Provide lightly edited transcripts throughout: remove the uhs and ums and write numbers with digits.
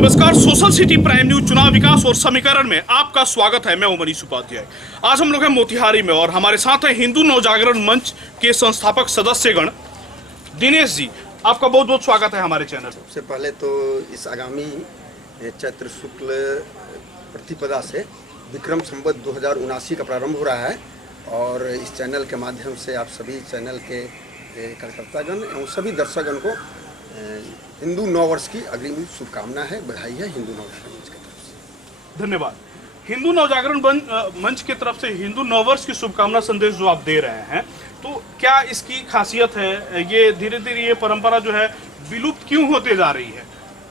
नमस्कार, social city prime news चुनाव विकास और समीकरण में आपका स्वागत है। मैं हूं मनीष उपाध्याय। आज हम लोग हैं मोतिहारी में और हमारे साथ हैं हिंदू नवजागरण मंच के संस्थापक सदस्यगण दिनेश जी। आपका बहुत बहुत स्वागत है हमारे चैनल। सबसे पहले तो इस आगामी चैत्र शुक्ल प्रतिपदा से विक्रम संवत 2079 का प्रारंभ हो रहा है और इस चैनल के माध्यम से आप सभी चैनल के कार्यकर्तागण एवं सभी दर्शकगण को हिंदू नववर्ष की अग्रिम शुभकामना है, बधाई है हिंदू नवजागरण मंच की तरफ से। धन्यवाद। हिंदू नवजागरण मंच की तरफ से हिंदू नववर्ष की शुभकामना संदेश जो आप दे रहे हैं, तो क्या इसकी खासियत है? ये धीरे धीरे ये परंपरा जो है विलुप्त क्यों होते जा रही है,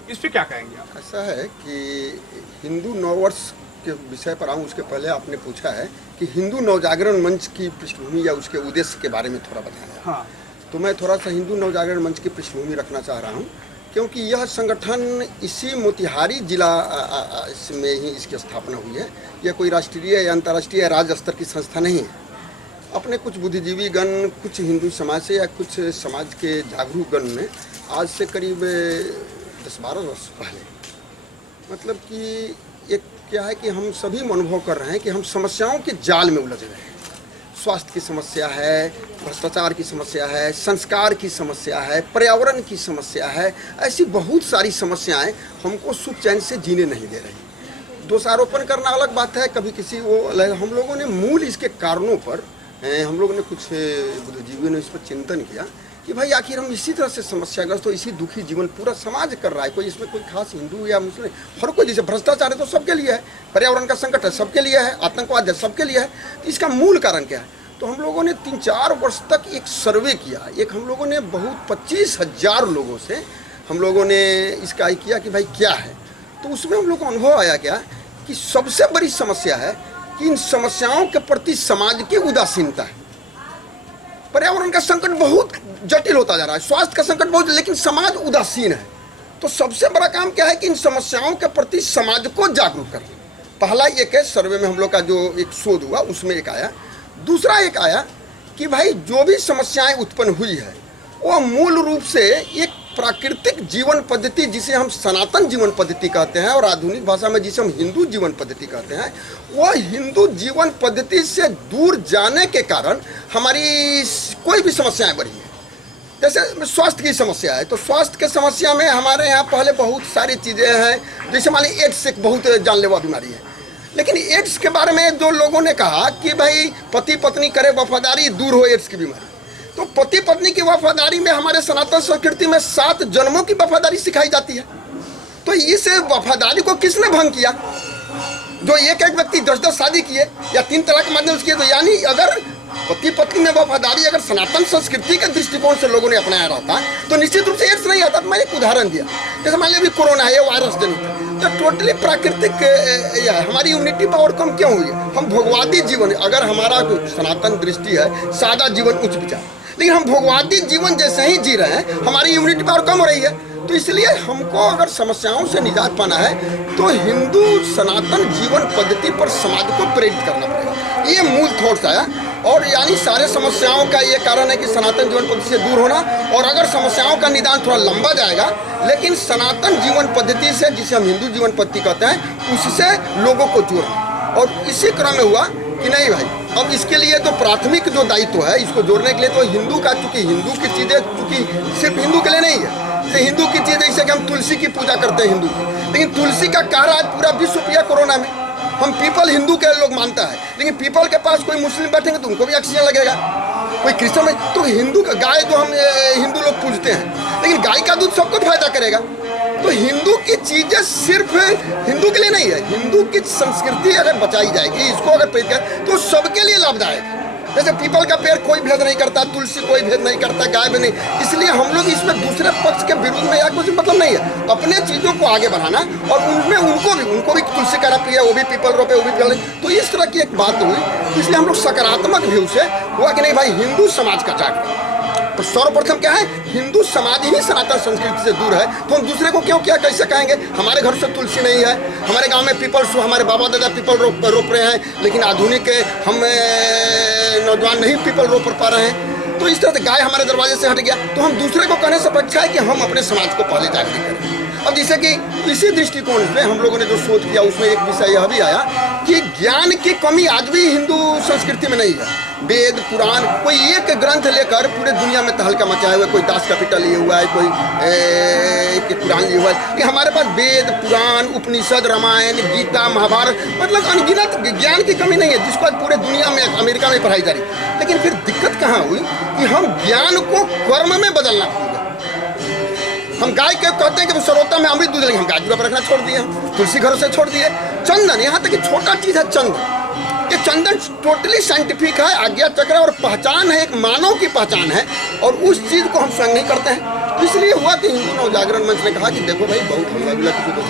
इस पे क्या कहेंगे आप? ऐसा है कि हिंदू नववर्ष के विषय पर आऊँ उसके पहले आपने पूछा है कि हिंदू नवजागरण मंच की पृष्ठभूमि या उसके उद्देश्य के बारे में थोड़ा बताया। हाँ, तो मैं थोड़ा सा हिंदू नवजागरण मंच की पृष्ठभूमि रखना चाह रहा हूँ, क्योंकि यह संगठन इसी मोतिहारी जिला में ही इसकी स्थापना हुई है। यह कोई राष्ट्रीय या अंतर्राष्ट्रीय राज्य स्तर की संस्था नहीं है। अपने कुछ बुद्धिजीवी गण, कुछ हिंदू समाज से या कुछ समाज के जागरूक गण ने आज से करीब 10-12 वर्ष पहले, मतलब कि एक क्या है कि हम सभी अनुभव कर रहे हैं कि हम समस्याओं के जाल में उलझ गए हैं। स्वास्थ्य की समस्या है, भ्रष्टाचार की समस्या है, संस्कार की समस्या है, पर्यावरण की समस्या है, ऐसी बहुत सारी समस्याएं हमको सुख चैन से जीने नहीं दे रही। दोषारोपण करना अलग बात है, कभी किसी वो अलग। हम लोगों ने मूल इसके कारणों पर हम लोगों ने कुछ बुद्धिजीवियों ने इस पर चिंतन किया कि भाई आखिर हम इसी तरह से समस्याग्रस्त हो, इसी दुखी जीवन पूरा समाज कर रहा है। कोई इसमें कोई खास हिंदू या मुस्लिम, हर कोई, जैसे भ्रष्टाचार है तो सबके लिए है, पर्यावरण का संकट है सबके लिए है, आतंकवाद है सबके लिए है। तो इसका मूल कारण क्या है? तो हम लोगों ने 3-4 वर्ष तक एक सर्वे किया। एक हम लोगों ने बहुत 25,000 लोगों से हम लोगों ने इसका किया कि भाई क्या है। तो उसमें हम लोग को अनुभव आया क्या कि सबसे बड़ी समस्या है कि इन समस्याओं के प्रति समाज की उदासीनता है। पर्यावरण का संकट बहुत जटिल होता जा रहा है, स्वास्थ्य का संकट बहुत, लेकिन समाज उदासीन है। तो सबसे बड़ा काम क्या है कि इन समस्याओं के प्रति समाज को जागरूक करना। पहला एक है, सर्वे में हम लोग का जो एक शोध हुआ उसमें एक आया। दूसरा एक आया कि भाई जो भी समस्याएं उत्पन्न हुई है वो मूल रूप से एक प्राकृतिक जीवन पद्धति, जिसे हम सनातन जीवन पद्धति कहते हैं और आधुनिक भाषा में जिसे हम हिंदू जीवन पद्धति कहते हैं, वह हिंदू जीवन पद्धति से दूर जाने के कारण हमारी कोई भी समस्याएं बढ़ी है। जैसे स्वास्थ्य की समस्या है, तो स्वास्थ्य की समस्या में हमारे यहाँ पहले बहुत सारी चीज़ें हैं। जैसे मान लीजिए एड्स एक बहुत जानलेवा बीमारी है, लेकिन एड्स के बारे में जो लोगों ने कहा कि भाई पति पत्नी करे वफादारी, दूर हो एड्स की बीमारी। तो पति पत्नी की वफादारी में हमारे सनातन संस्कृति में 7 जन्मों की वफादारी सिखाई जाती है। तो इस वफादारी को किसने भंग किया? जो एक व्यक्ति 10-10 शादी किए या 3 तलाक के माध्यम से किए। तो यानी अगर पति पत्नी में वफादारी अगर सनातन संस्कृति के दृष्टिकोण से लोगों ने अपनाया रहता तो निश्चित रूप से एड्स नहीं आता। तो मैं एक उदाहरण दिया, जैसे मान लीजिए अभी कोरोना है, ये वायरस जनित है, तो टोटली प्राकृतिक हमारी इम्यूनिटी पावर कम क्यों हुई है? हम भोगवादी जीवन, अगर हमारा सनातन दृष्टि है सादा जीवन उच्च विचार, लेकिन हम भोगवादी जीवन जैसे ही जी रहे हैं, हमारी इम्यूनिटी पावर कम हो रही है। तो इसलिए हमको अगर समस्याओं से निजात पाना है तो हिंदू सनातन जीवन पद्धति पर समाज को प्रेरित करना पड़ेगा। ये मूल थॉट्स आया। और यानी सारे समस्याओं का ये कारण है कि सनातन जीवन पद्धति से दूर होना, और अगर समस्याओं का निदान थोड़ा लंबा जाएगा, लेकिन सनातन जीवन पद्धति से, जिसे हम हिंदू जीवन पद्धति कहते हैं, उससे लोगों को जोड़ना। और इसी क्रम में हुआ कि नहीं भाई, अब इसके लिए तो प्राथमिक जो दायित्व है इसको जोड़ने के लिए तो हिंदू का, चूंकि हिंदू की चीज़ें चूंकि सिर्फ हिंदू के लिए नहीं है, जैसे हिंदू की चीज़ जैसे कि हम तुलसी की पूजा करते हैं हिंदू की, लेकिन तुलसी का कहर आज पूरा विश्व पिया कोरोना में। हम पीपल हिंदू के लोग मानता है, लेकिन पीपल के पास कोई मुस्लिम बैठेंगे तो उनको भी ऑक्सीजन लगेगा, कोई क्रिश्चियन में। तो हिंदू का गाय जो हम हिंदू लोग पूजते हैं, लेकिन गाय का दूध सबको फायदा करेगा। तो हिंदू की चीज़ें सिर्फ हिंदू के लिए नहीं है, हिंदू की संस्कृति अगर बचाई जाएगी, इसको अगर प्रेरित करें तो सबके लिए लाभदायक है। जैसे पीपल का पेड़ कोई भेद नहीं करता, तुलसी कोई भेद नहीं करता, गाय भी नहीं। इसलिए हम लोग इसमें दूसरे पक्ष के विरुद्ध में या कुछ मतलब नहीं है, अपने चीज़ों को आगे बढ़ाना और उनमें उनको भी तुलसी का प्रिय, वो भी पीपल रोपे, वो भी पीपल। तो इस तरह की एक बात हुई, इसलिए हम लोग सकारात्मक व्यू से हुआ कि नहीं भाई हिंदू समाज का जागरण। तो सर्वप्रथम क्या है, हिंदू समाज ही सनातन संस्कृति से दूर है, तो हम दूसरे को क्यों क्या कैसे कहेंगे? हमारे घर से तुलसी नहीं है, हमारे गांव में पीपल, हमारे बाबा दादा पीपल रोप रहे हैं, लेकिन आधुनिक हम नौजवान नहीं पीपल रोप पा रहे हैं। तो इस तरह से गाय हमारे दरवाजे से हट गया। तो हम दूसरे को कहने से अपेक्षा है कि हम अपने समाज को पहले जागृत करें। अब जैसे कि इसी दृष्टिकोण से हम लोगों ने जो शोध किया उसमें एक विषय यह भी आया कि ज्ञान की कमी आज भी हिंदू संस्कृति में नहीं है। वेद पुराण कोई एक ग्रंथ लेकर पूरे दुनिया में तहलका मचाया हुआ है, कोई दास कैपिटल लिए हुआ है, कोई कुरान लिए हुआ है, कि हमारे पास वेद पुराण उपनिषद रामायण गीता महाभारत मतलब अनगिनत ज्ञान की कमी नहीं है, जिसको आज पूरे दुनिया में अमेरिका में पढ़ाई जा रही है। लेकिन फिर दिक्कत कहाँ हुई कि हम ज्ञान को कर्म में बदलना भूल गए। हम गाय के कहते हैं कि सर्वोत्तम में अमृत दूध, लेकिन हम गाय पर रखना छोड़ दिए, तुलसी घरों से छोड़ दिए। चंदन, यहाँ तक कि छोटा चीज है चंदन, ये चंदन टोटली साइंटिफिक है, आज्ञा चक्र और पहचान है, एक मानव की पहचान है, और उस चीज को हम स्वयं नहीं करते हैं। तो इसलिए हुआ कि हिंदू नवजागरण मंच ने कहा कि देखो भाई, बहुत हमला जुला की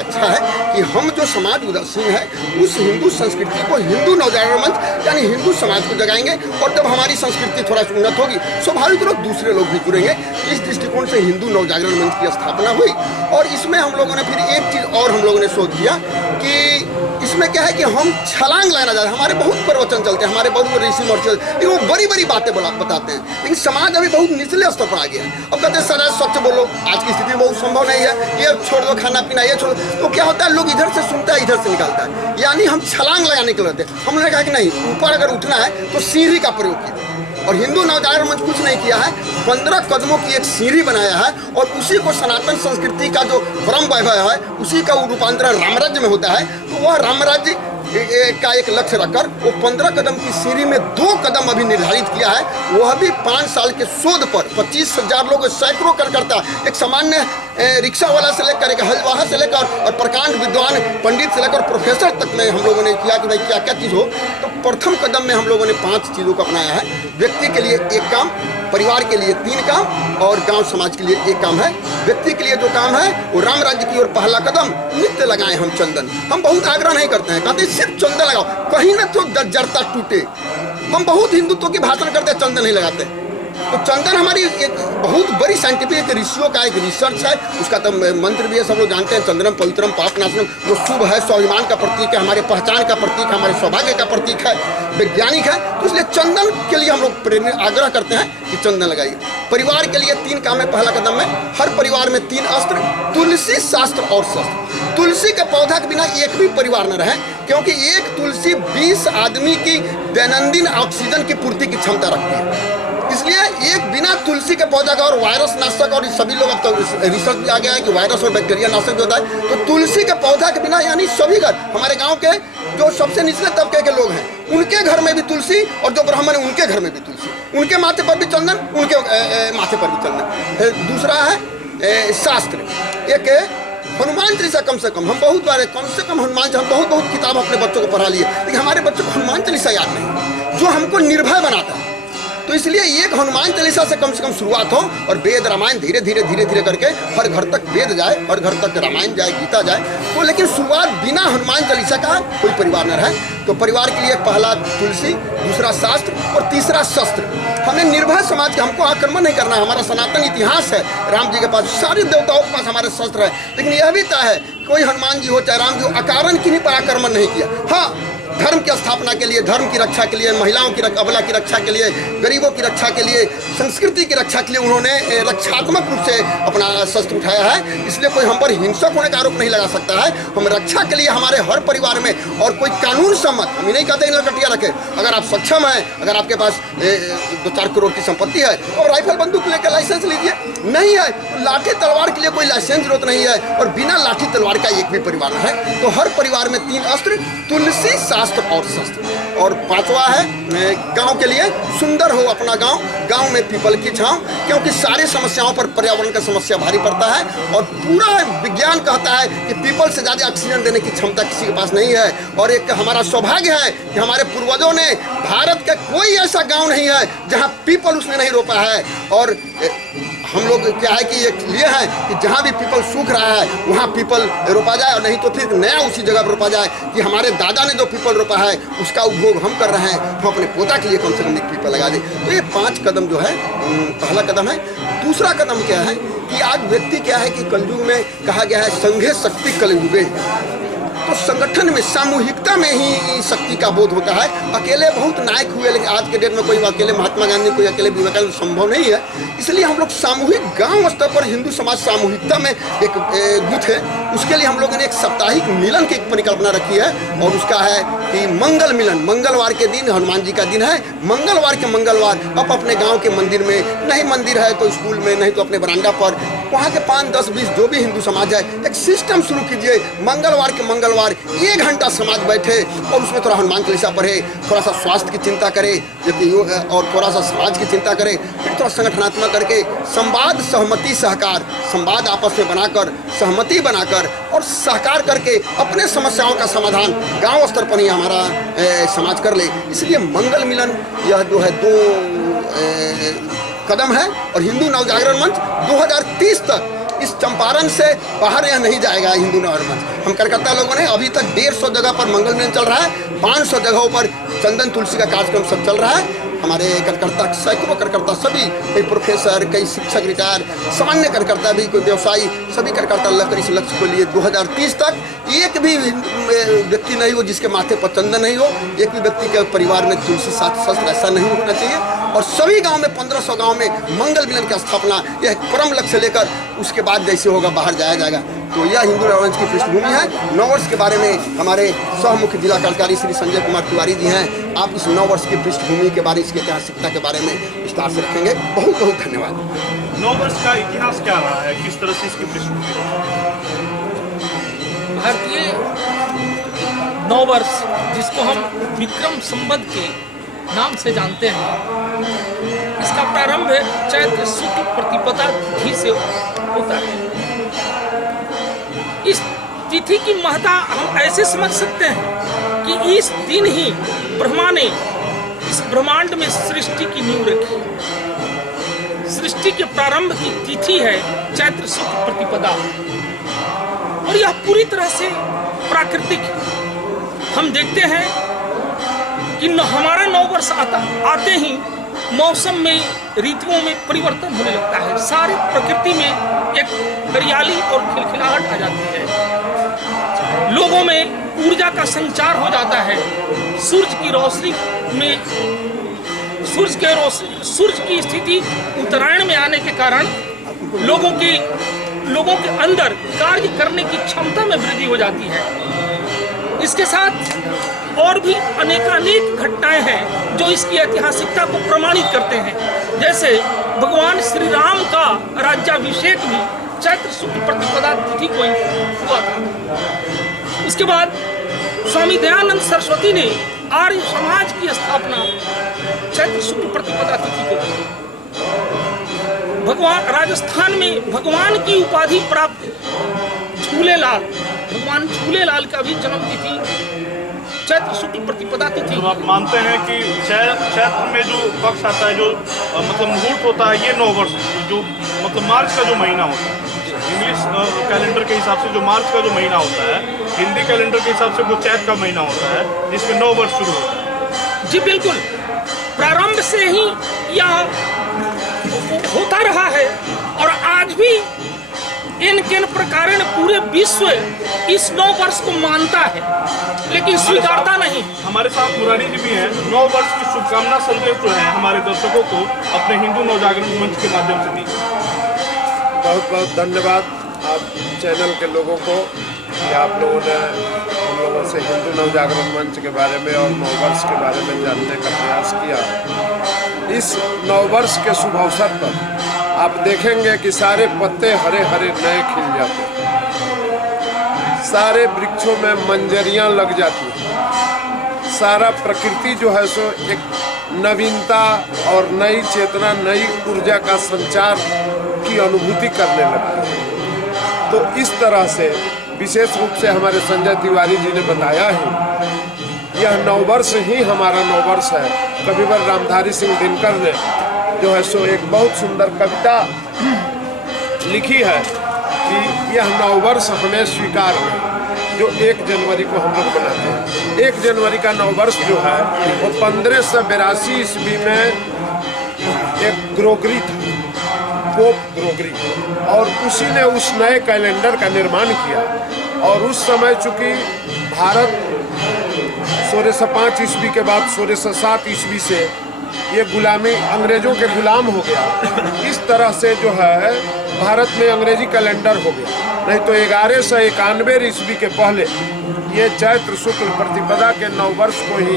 अच्छा है कि हम जो समाज उदासीन है उस हिंदू संस्कृति को हिंदू नवजागरण मंच यानी हिंदू समाज को जगाएंगे, और जब हमारी संस्कृति थोड़ा सी उन्नत होगी स्वाभाविक रूप दूसरे लोग भी जुड़ेंगे। इस दृष्टिकोण से हिंदू नवजागरण मंच की स्थापना हुई। और इसमें हम लोगों ने फिर एक चीज और हम लोगों ने शोध किया कि इसमें क्या है कि हम छलांग लगाना चाहते हैं। हमारे बहुत प्रवचन चलते हैं, हमारे बहुत ऋषि महर्षि, लेकिन वो बड़ी बड़ी बातें बताते हैं, लेकिन समाज अभी बहुत निचले स्तर पर आ गया है। अब कहते हैं सर सच बोलो, आज की स्थिति में बहुत संभव नहीं है, ये छोड़ दो खाना पीना, ये छोड़ दो। तो क्या होता है, लोग इधर से सुनता है इधर से निकालता है, यानी हम छलांग लगाने के लिए हमने कहा कि नहीं, ऊपर अगर उठना है तो सीढ़ी का प्रयोग कीजिए। और हिंदू नवजागरण मंच कुछ नहीं किया है, 15 कदमों की एक सीढ़ी बनाया है, और उसी को सनातन संस्कृति का जो परम वैभव है उसी का रूपांतरण रामराज्य में होता है। तो वह रामराज्य का एक लक्ष्य रखकर वो 15 कदम की सीढ़ी में 2 कदम अभी निर्धारित किया है, वह भी 5 साल के शोध पर 25,000 लोग, सैकड़ों कार्यकर्ता, एक सामान्य रिक्शा वाला से लेकर एक हलवाहा से लेकर और प्रकांड विद्वान पंडित से लेकर प्रोफेसर तक में हम लोगों ने किया कि भाई क्या क्या चीज़ हो। तो प्रथम कदम में हम लोगों ने 5 चीज़ों को अपनाया है। व्यक्ति के लिए 1 काम, परिवार के लिए 3 काम, और गांव समाज के लिए 1 काम है। व्यक्ति के लिए जो काम है वो राम राज्य की ओर पहला कदम, नित्य लगाएं हम चंदन। हम बहुत आग्रह नहीं करते हैं, कहते सिर्फ चंदन लगाओ, कहीं ना तो जड़ता टूटे। हम बहुत हिंदुत्व की भाषण करते हैं, चंदन नहीं लगाते। तो चंदन हमारी एक बहुत बड़ी साइंटिफिक ऋषियों का एक रिसर्च है, उसका तो मंत्र भी है, सब लोग जानते हैं, चंदनम पवित्रम पापनाशनम, जो शुभ है, स्वाभिमान का प्रतीक है, हमारे पहचान का प्रतीक है, हमारे सौभाग्य का प्रतीक है, वैज्ञानिक है। तो इसलिए चंदन के लिए हम लोग प्रेरणा आग्रह करते हैं कि चंदन लगाइए। परिवार के लिए 3 काम है, पहला कदम में हर परिवार में 3 अस्त्र, तुलसी, शास्त्र और शस्त्र। तुलसी के पौधा के बिना एक भी परिवार न रहे, क्योंकि एक तुलसी 20 आदमी की दैनंदिन ऑक्सीजन की पूर्ति की क्षमता रखती है। इसलिए एक बिना तुलसी के पौधा का, और वायरस नाशक, और सभी लोग अब तक रिसर्च में आ गया है कि वायरस और बैक्टीरिया नाशक भी होता है। तो तुलसी के पौधा के बिना, यानी सभी घर, हमारे गांव के जो सबसे निचले तबके के लोग हैं उनके घर में भी तुलसी, और जो ब्राह्मण है उनके घर में भी तुलसी, उनके माथे पर भी चंदन, उनके माथे पर भी चंदन। दूसरा है शास्त्र, एक हनुमान चालीसा। कम से कम हम बहुत बार, कम से कम हनुमान, हम बहुत किताब अपने बच्चों को पढ़ा लिए, लेकिन हमारे बच्चों को हनुमान चालीसा याद नहीं, जो हमको निर्भय बनाता है। तो इसलिए एक हनुमान चालीसा से कम शुरुआत हो, और वेद रामायण धीरे धीरे करके हर घर तक वेद जाए, हर घर तक रामायण जाए, गीता जाए। तो लेकिन शुरुआत बिना हनुमान चालीसा का कोई परिवार न रहे। तो परिवार के लिए पहला तुलसी, दूसरा शास्त्र, और तीसरा शस्त्र। हमें निर्भय समाज का, हमको आक्रमण नहीं करना है। हमारा सनातन इतिहास है, राम जी के पास, सारे देवताओं के पास हमारे शस्त्र है, लेकिन यह भी तय है कोई हनुमान जी हो चाहे राम जी हो, अकारण किन्हीं पर आक्रमण नहीं किया। हाँ, धर्म की स्थापना के लिए, धर्म की रक्षा के लिए, महिलाओं की अबला की रक्षा के लिए, गरीबों की रक्षा के लिए, संस्कृति की रक्षा के लिए उन्होंने रक्षात्मक रूप से अपना शस्त्र उठाया है। इसलिए कोई हम पर हिंसक होने का आरोप नहीं लगा सकता है। हम रक्षा के लिए हमारे हर परिवार में, और कोई कानून सम्मत, हम ये नहीं कहते कि लकटिया रखे, अगर आप सक्षम हैं, अगर आपके पास 2-4 करोड़ की संपत्ति है, और राइफल बंदूक लेकर लाइसेंस लीजिए। नहीं है, लाठी तलवार के लिए कोई लाइसेंस जरूरत नहीं है, और बिना लाठी तलवार का एक भी परिवार है। तो हर परिवार में 3 अस्त्र, तुलसी, शास्त्र और शस्त्र। और 5वां है गांव के लिए, सुंदर हो अपना गांव, गांव में पीपल की छांव, क्योंकि सारी समस्याओं पर पर्यावरण का समस्या भारी पड़ता है, और पूरा विज्ञान कहता है कि पीपल से ज़्यादा ऑक्सीजन देने की क्षमता किसी के पास नहीं है। और एक हमारा सौभाग्य है कि हमारे पूर्वजों ने, भारत का कोई ऐसा गांव नहीं है जहां पीपल उसने नहीं रोपा है। और हम लोग क्या है कि एक लिए हैं कि जहाँ भी पीपल सूख रहा है वहाँ पीपल रोपा जाए, और नहीं तो फिर नया उसी जगह पर रोपा जाए, कि हमारे दादा ने जो पीपल रोपा है उसका उपभोग हम कर रहे हैं, हम अपने पोता के लिए कम से कम एक पीपल लगा दें। तो ये 5 कदम जो है पहला कदम है। दूसरा कदम क्या है कि आज व्यक्ति क्या है कि कलयुग में कहा गया है संघे शक्ति कलयुगे। तो संगठन में सामूहिकता में ही शक्ति का बोध होता है। अकेले बहुत नायक हुए, लेकिन आज के डेट में कोई अकेले महात्मा गांधी, कोई अकेले विवेकानंद संभव नहीं है। इसलिए हम लोग सामूहिक गांव स्तर पर हिंदू समाज सामूहिकता में एक गुट है, उसके लिए हम लोगों ने एक साप्ताहिक मिलन की एक परिकल्पना रखी है, और उसका है कि मंगल मिलन। मंगलवार के दिन हनुमान जी का दिन है, मंगलवार के मंगलवार आप अपने गांव के मंदिर में, नहीं मंदिर है तो स्कूल में, नहीं तो अपने बरामदा पर, वहाँ के 5, 10, 20 जो भी हिंदू समाज है, एक सिस्टम शुरू कीजिए। मंगलवार के मंगलवार 1 घंटा समाज बैठे और उसमें थोड़ा हनुमान चालीसा पढ़े, थोड़ा सा स्वास्थ्य की चिंता करे, और थोड़ा सा समाज की चिंता करे, फिर थोड़ा संगठनात्मक करके संवाद, सहमति, सहकार, संवाद आपस में बनाकर, सहमति बनाकर और सहकार करके अपने समस्याओं का समाधान गांव स्तर पर ही हमारा समाज कर ले। इसलिए मंगल मिलन यह जो है 2 कदम है, और हिंदू नवजागरण मंच 2030 तक इस चंपारण से बाहर यह नहीं जाएगा। हिंदू नवजागरण मंच हम कलकत्ता लोगों ने अभी तक 150 जगह पर मंगल मिलन चल रहा है, 500 जगहों पर चंदन तुलसी का कार्यक्रम सब चल रहा है। हमारे कार्यकर्ता, सैकड़ों कार्यकर्ता, सभी, कई प्रोफेसर, कई शिक्षक रिटायर, सामान्य कार्यकर्ता भी, कोई व्यवसायी, सभी कार्यकर्ता लग कर इस लक्ष्य को लिए 2030 तक एक भी व्यक्ति नहीं हो जिसके माथे पर चंदन नहीं हो, एक भी व्यक्ति के परिवार में तुलसी शस्त्र ऐसा नहीं होना चाहिए, और सभी गांव में 1500 गांव में मंगल मिलन की स्थापना, यह परम लक्ष्य लेकर उसके बाद जैसे होगा बाहर जाया जाएगा। तो यह हिंदू नवजागरण मंच की पृष्ठभूमि है। 9 वर्ष के बारे में हमारे सह मुख्य जिला कार्यकारी श्री संजय कुमार तिवारी जी हैं। आप इस 9 वर्ष की पृष्ठभूमि के बारे, इसकी ऐतिहासिकता के बारे में विस्तार से रखेंगे। बहुत बहुत धन्यवाद। 9 वर्ष का इतिहास क्या रहा है, किस तरह से इसकी पृष्ठभूमि रही? भारतीय 9 वर्ष, जिसको हम विक्रम संवत के नाम से जानते हैं, इसका प्रारंभ चैत्र शुक्ल प्रतिपदा तिथि से होता है। इस तिथि की महत्ता हम ऐसे समझ सकते हैं कि इस दिन ही ब्रह्मा ने इस ब्रह्मांड में सृष्टि की नींव रखी। सृष्टि के प्रारंभ की तिथि है चैत्र शुक्ल प्रतिपदा, और यह पूरी तरह से प्राकृतिक है। हम देखते हैं कि हमारा 9 वर्ष आते ही मौसम में, ऋतुओं में परिवर्तन होने लगता है। सारी प्रकृति में एक हरियाली और खिलखिलाहट आ जाती है, लोगों में ऊर्जा का संचार हो जाता है। सूरज की रोशनी में, सूरज की स्थिति उत्तरायण में आने के कारण लोगों के अंदर कार्य करने की क्षमता में वृद्धि हो जाती है। इसके साथ और भी अनेक घटनाएं हैं जो इसकी ऐतिहासिकता को प्रमाणित करते हैं। जैसे भगवान श्री राम का राज्याभिषेक भी चैत्र शुक्ल प्रतिपदा तिथि को हुआ था। उसके बाद स्वामी दयानंद सरस्वती ने आर्य समाज की स्थापना चैत्र शुक्ल प्रतिपदा तिथि को की। राजस्थान में भगवान की उपाधि प्राप्त भगवान झूलेलाल का भी जन्म तिथि चैत्र शुक्ल प्रतिपदा तिथि। तो आप मानते हैं कि चैत्र में जो पक्ष आता है, जो मतलब मुहूर्त होता है, ये 9 वर्ष जो मतलब मार्च का जो महीना होता है, इंग्लिश कैलेंडर के हिसाब से जो मार्च का जो महीना होता है, हिंदी कैलेंडर के हिसाब से वो चैत्र का महीना होता है, जिसमें 9 वर्ष शुरू होता है। जी बिल्कुल, प्रारंभ से ही यह होता रहा है, और आज भी इन प्रकार पूरे विश्व इस 9 वर्ष को मानता है, लेकिन स्वीकारता नहीं। हमारे साथ मुरारी जी भी हैं। 9 वर्ष की शुभकामना संदेश जो है हमारे दर्शकों को अपने हिंदू नवजागरण मंच के माध्यम से दी। बहुत बहुत धन्यवाद आप चैनल के लोगों को कि आप लोगों ने हम लोगों से हिंदू नवजागरण मंच के बारे में और 9 वर्ष के बारे में जानने का प्रयास किया। इस 9 वर्ष के शुभ अवसर पर आप देखेंगे कि सारे पत्ते हरे हरे नए खिल जाते हैं, सारे वृक्षों में मंजरियां लग जाती हैं, सारा प्रकृति जो है सो एक नवीनता और नई चेतना, नई ऊर्जा का संचार की अनुभूति करने लगती है। तो इस तरह से विशेष रूप से हमारे संजय तिवारी जी ने बताया है, यह 9 वर्ष ही हमारा 9 वर्ष है। कविवर रामधारी सिंह दिनकर ने जो है सो एक बहुत सुंदर कविता लिखी है कि यह 9 वर्ष हमें स्वीकार है, जो 1 जनवरी को हम लोग मनाते हैं। 1 जनवरी का 9 वर्ष जो है वो 1582 ईस्वी में एक ग्रोगरी था, पोप ग्रोगरी, और उसी ने उस नए कैलेंडर का निर्माण किया और उस समय चूँकि भारत 1605 ईस्वी के बाद 1607 ईस्वी से ये गुलामी अंग्रेज़ों के गुलाम हो गया। इस तरह से जो है भारत में अंग्रेजी कैलेंडर हो गया। नहीं तो 1191 ईस्वी के पहले ये चैत्र शुक्ल प्रतिपदा के नववर्ष को ही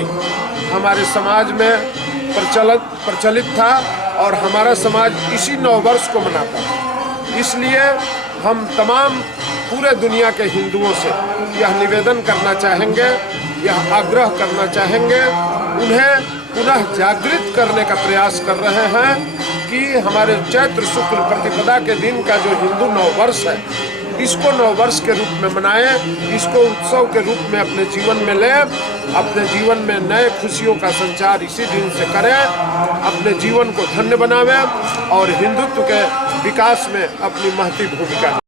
हमारे समाज में प्रचलित था और हमारा समाज इसी नववर्ष को मनाता था। इसलिए हम तमाम पूरे दुनिया के हिंदुओं से यह निवेदन करना चाहेंगे, यह आग्रह करना चाहेंगे, उन्हें पुनः जागृत करने का प्रयास कर रहे हैं कि हमारे चैत्र शुक्ल प्रतिपदा के दिन का जो हिंदू नववर्ष है, इसको नववर्ष के रूप में मनाएं, इसको उत्सव के रूप में अपने जीवन में लें, अपने जीवन में नए खुशियों का संचार इसी दिन से करें, अपने जीवन को धन्य बनावें और हिंदुत्व के विकास में अपनी महती भूमिका